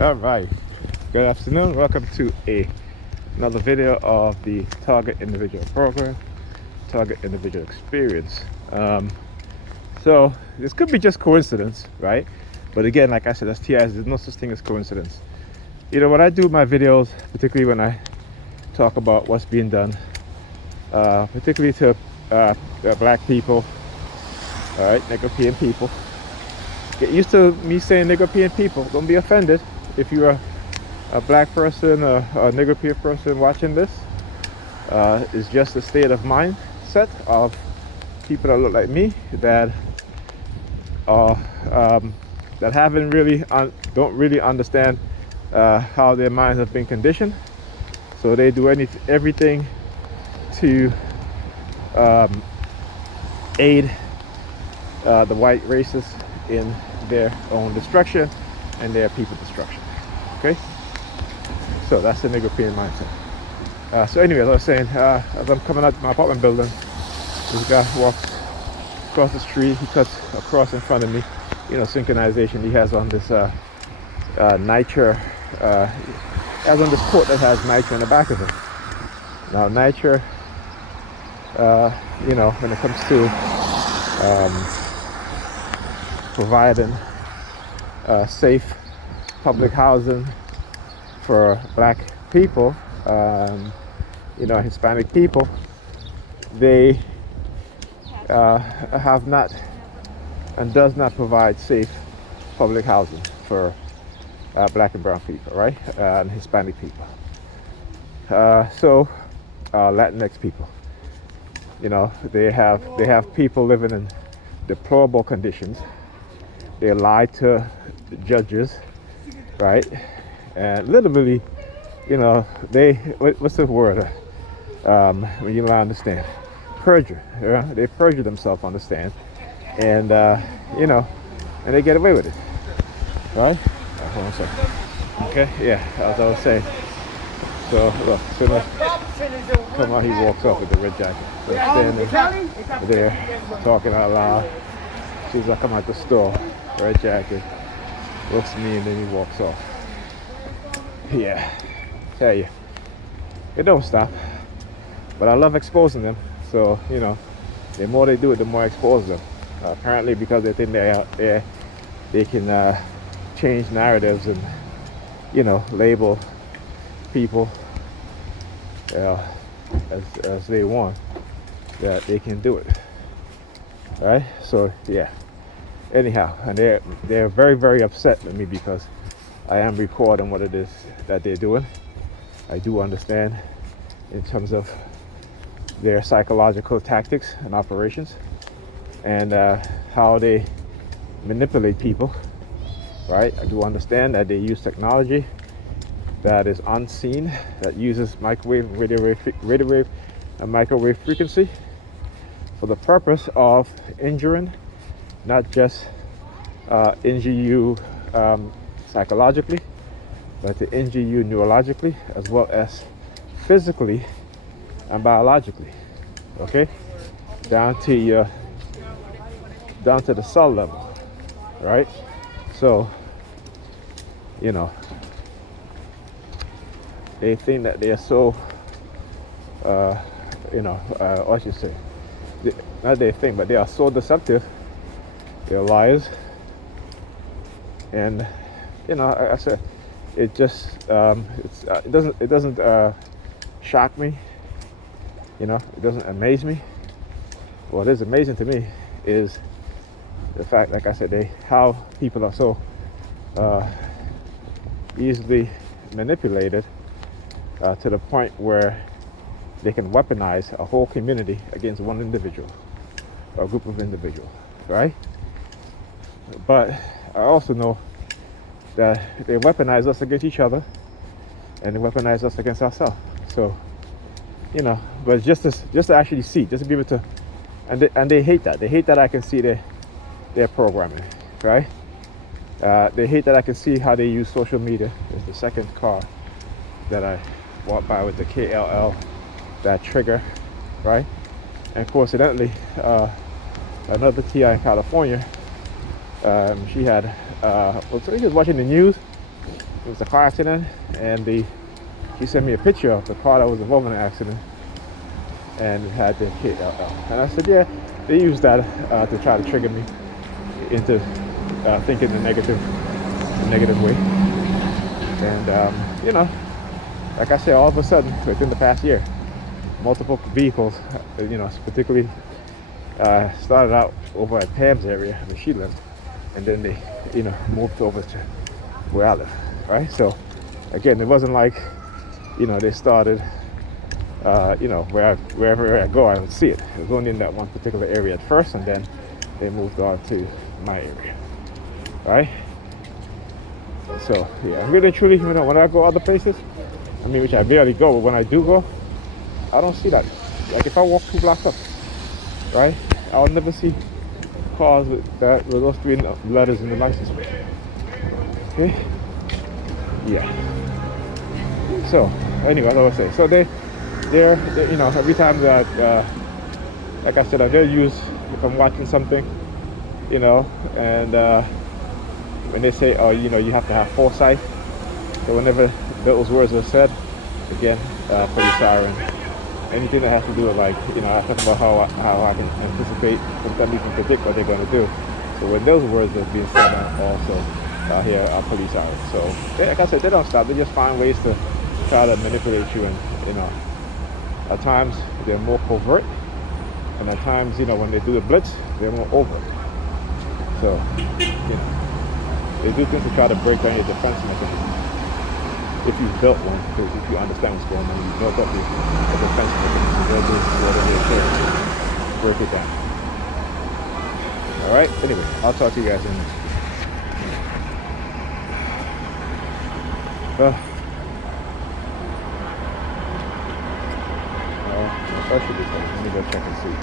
All right, good afternoon. Welcome to another video of the Target Individual Program, Target Individual Experience. So this could be just coincidence, right? But again, like I said, as TIs, there's no such thing as coincidence. You know, when I do my videos, particularly when I talk about what's being done, particularly to black people, all right, Negropean people, get used to me saying Negropean people. Don't be offended if you're a black person or a Negropean person watching this. It's just a state of mindset of people that look like me that are that haven't really don't really understand how their minds have been conditioned. So they do everything to aid the white races in their own destruction and their people's destruction. Okay, so that's the Negropean mindset. So anyway, as I was saying, as I'm coming out of my apartment building, this guy walks across the street. He cuts across in front of me. You know, synchronization. He has on this nitro. He has on this coat that has nitro in the back of it. Now, nitro, you know, when it comes to providing safe public housing for black people, you know, Hispanic people, they have not and does not provide safe public housing for black and brown people, right, and Hispanic people. So Latinx people, you know, they have people living in deplorable conditions. They lie to judges, right? And literally, you know, what's the word? When you don't understand, perjure. Yeah? They perjure themselves on the stand, and you know, and they get away with it, right? Hold on a second. Okay, yeah, as I was saying. So look, as soon as come out, he walks off with the red jacket. So I'm standing there talking out loud. As soon as I come out the store, red jacket, looks at me, and then he walks off. Yeah, tell you, it don't stop. But I love exposing them. So, you know, the more they do it, the more I expose them. Apparently, because they think they can change narratives and, you know, label people as they want, that they can do it. All right? So, yeah. Anyhow, and they're very, very upset with me because I am recording what it is that they're doing. I do understand in terms of their psychological tactics and operations, and how they manipulate people, right? I do understand that they use technology that is unseen, that uses microwave, radio wave, and microwave frequency for the purpose of injuring, not just injure you psychologically, but to injure you neurologically as well as physically and biologically. Okay, down to the cell level, right? So, you know, they think that they are so, you know, what should say? Not they think, but they are so deceptive. They're liars, and you know, I said, it just it doesn't shock me. You know, it doesn't amaze me. What is amazing to me is the fact, like I said, how people are so easily manipulated to the point where they can weaponize a whole community against one individual or a group of individuals, right? But I also know that they weaponize us against each other, and they weaponize us against ourselves. So, you know, but just to actually see, just to be able to, and they hate that. They hate that I can see their programming, right? They hate that I can see how they use social media. It's the second car that I walked by with the KLL, that trigger, right? And coincidentally, another TI in California, she had, I think she was watching the news, it was a car accident, and he sent me a picture of the car that was involved in the accident, and it had the KLL. And I said, yeah, they used that to try to trigger me into thinking the negative way. And like I said, all of a sudden, within the past year, multiple vehicles, particularly started out over at Pam's area where she lived, and then they, moved over to where I live, right? So, again, it wasn't like, they started, wherever I go, I would see it. It was only in that one particular area at first, and then they moved on to my area, right? So, yeah, really, truly, when I go other places, which I barely go, but when I do go, I don't see that. Like if I walk 2 blocks up, right, I'll never see cars with those 3 letters in the license plate. Okay? Yeah. So, anyway, as I was saying, so they're every time that, like I said, they'll use, if I'm watching something, and when they say, oh, you have to have foresight. So whenever those words are said, again, police siren. Anything that has to do with, like, I talk about how I can anticipate, sometimes you can predict what they're going to do. So when those words are being said, I also hear police sirens. So like I said, they don't stop. They just find ways to try to manipulate you, and at times they're more covert, and at times when they do the blitz, they're more overt. So they do things to try to break down your defense mechanism. If you've built one, because if you understand what's going on, you built up your defense mechanism, they'll do whatever they can to break it down. All right. Anyway, I'll talk to you guys in a minute. That should be fine. Let me go check and see.